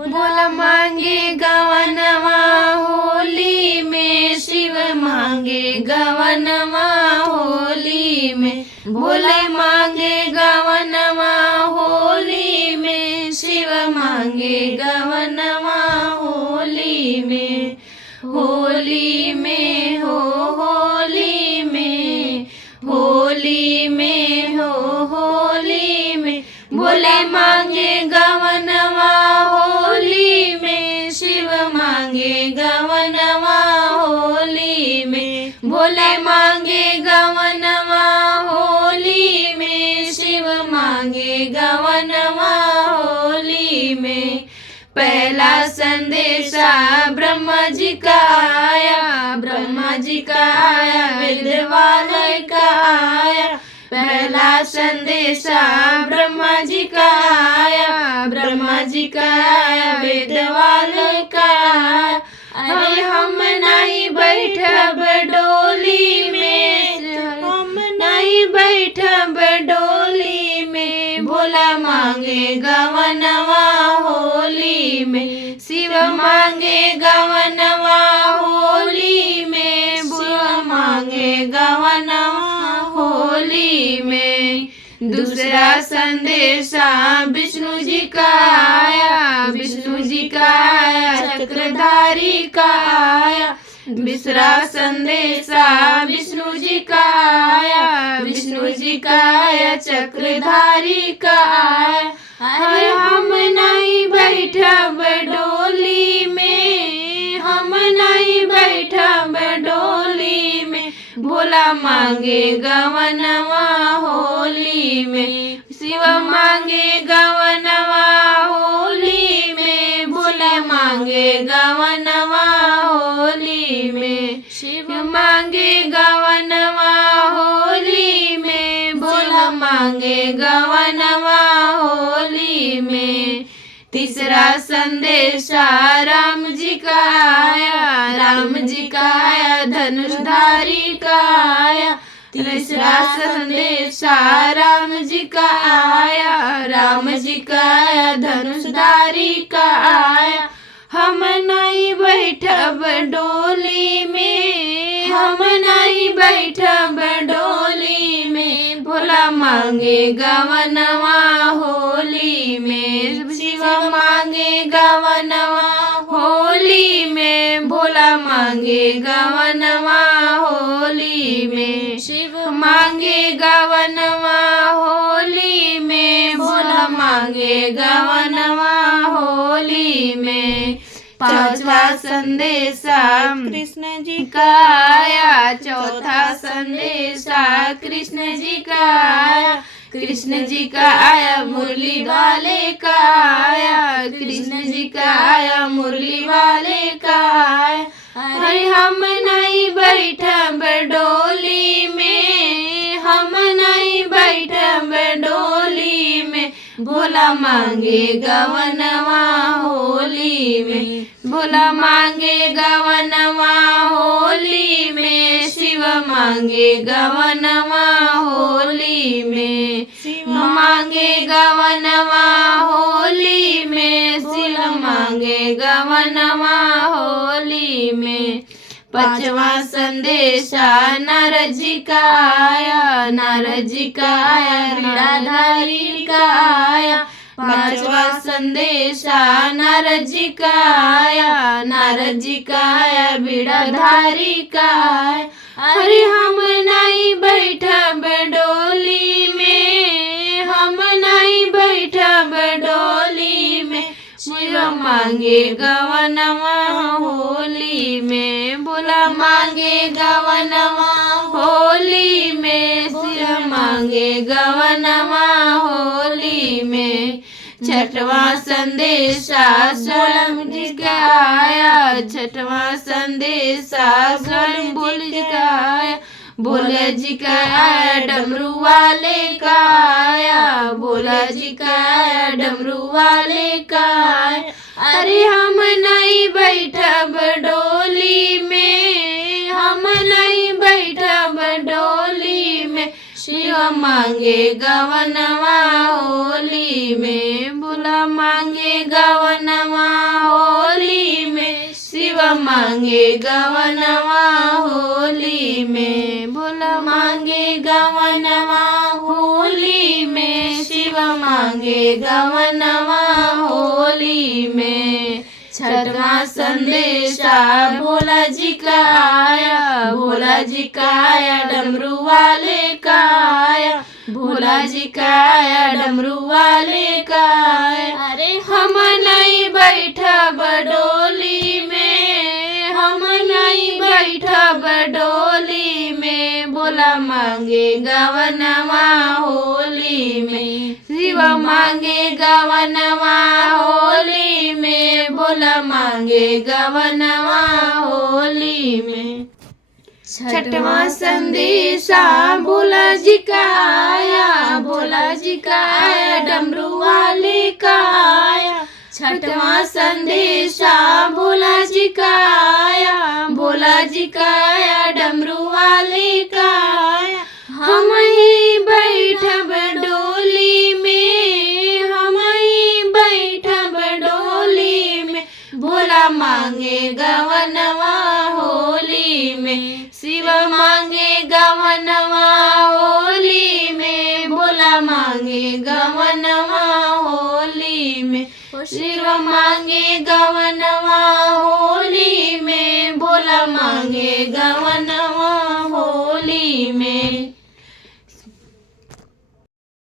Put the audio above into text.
भोला मांगे गवनवा होली में, शिव मांगे गवनवा होली में। भोले मांगे गवनवा होली में, शिव मांगे गवनवा होली में। होली में हो होली में, होली में हो होली में। भोले मांगे गवनवा होली में, शिव मांगे गवनवा होली में। भोले मांगे गवनवा होली में, शिव मांगे गवनवा होली में। पहला संदेशा ब्रह्मा जी का आया, ब्रह्मा जी का आया, वेदवालय का आया। पहला संदेशा ब्रह्मा जी का आया, ब्रह्मा जी का आया, वेदवालय का आया। अरे हम नहीं बैठब डोली में, हम नहीं बैठब डोली में। भोला मांगे गवनवा होली में, शिव मांगे गवनवा होली में। भोला मांगे गवनवा होली में। दूसरा संदेशा विष्णु जी का आया, विष्णु जी का आया, चक्रधारी का आया। दूसरा संदेशा विष्णु जी का आया, विष्णु जी का आया, चक्रधारी का आया। अरे हम नहीं बैठब डोली में, हम नहीं बैठब डोली में। भोला मांगे गवनवा होली में, शिव मांगे गवनवा होली में। भोला मांगे गवनवा होली में, शिव मांगे गवनवा होली में। भोला मांगे गवनवा होली में। तीसरा संदेशा राम जी का आया, राम जी का आया, धनुषधारी का आया। तीसरा संदेशा राम जी का आया, राम जी का आया, धनुषधारी का आया। हम नहीं बैठब डोली में, हम नहीं बैठब डोली में। भोला मांगे गवनवा होली में, शिव मांगे गवनवा होली में। भोला मांगे गवनवा होली में, शिव मांगे गवनवा होली में। भोला मांगे गवनवा होली में। पांचवा संदेशा कृष्ण जी का आया, चौथा संदेशा कृष्ण जी का आया। कृष्ण जी का आया, मुरली वाले का आया, कृष्ण जी का आया, मुरली वाले का आया। अरे हम नहीं बैठब डोली में, हम नहीं बैठब डोली में। भोला मांगे गवनवा होली में, भोला मांगे गवनवा होली में। शिव मांगे गवनवा होली में, शिव मांगे गवनवा होली में। शिव मांगे गवनवा होली में। पांचवा संदेशा नारद जी का आया, नारद जी का आया, लीलाधारी का आया। पांचवा संदेशा नारद जी का आया, नारद जी का आया, बीड़ाधारी का आया। अरे हम नहीं बैठब डोली में, हम नहीं बैठब डोली में। शिव मांगे गवनवा होली में, भोला मांगे गवनवा होली में। शिव मांगे गवनवा होली में। छठवा संदेशा स्वयं जी का आया, छठवा संदेशा स्वयं बोल जी का आया। भोला जी का आया, डमरू वाले का आया, भोला जी का आया, डमरू वाले का आया। अरे हम नहीं बैठब डोली में, हम नहीं बैठब डोली में। शिव मांगे गवनवा होली में, भोला मांगे गवनवा मांगे गवनवा होली में। भोला मांगे गवनवा होली में, शिव मांगे गवनवा होली में। छठवां संदेशा भोला जी का आया, भोला जी का आया डमरू वाले का आया, भोला जी का आया डमरू वाले का आया। अरे हम नहीं बैठब डोली में, हम नहीं बैठब डोली में। भोला मांगे गवनवा होली में, शिव मांगे गवनवा होली में। भोला मांगे गवनवा होली में। छठवां संदेशा भोला जी का आया, भोला जी का आया डमरू वाले का आया। छठवां संदेशा भोला जी का आया, भोला जी का आया डमरू वाले का आया। हम ही बैठब डोली में, हम ही बैठब डोली में। भोला मांगे गवनवा होली में, शिव मांगे गवनवा होली में। भोला मांगे गवनवा होली में, शिव मांगे गवनवा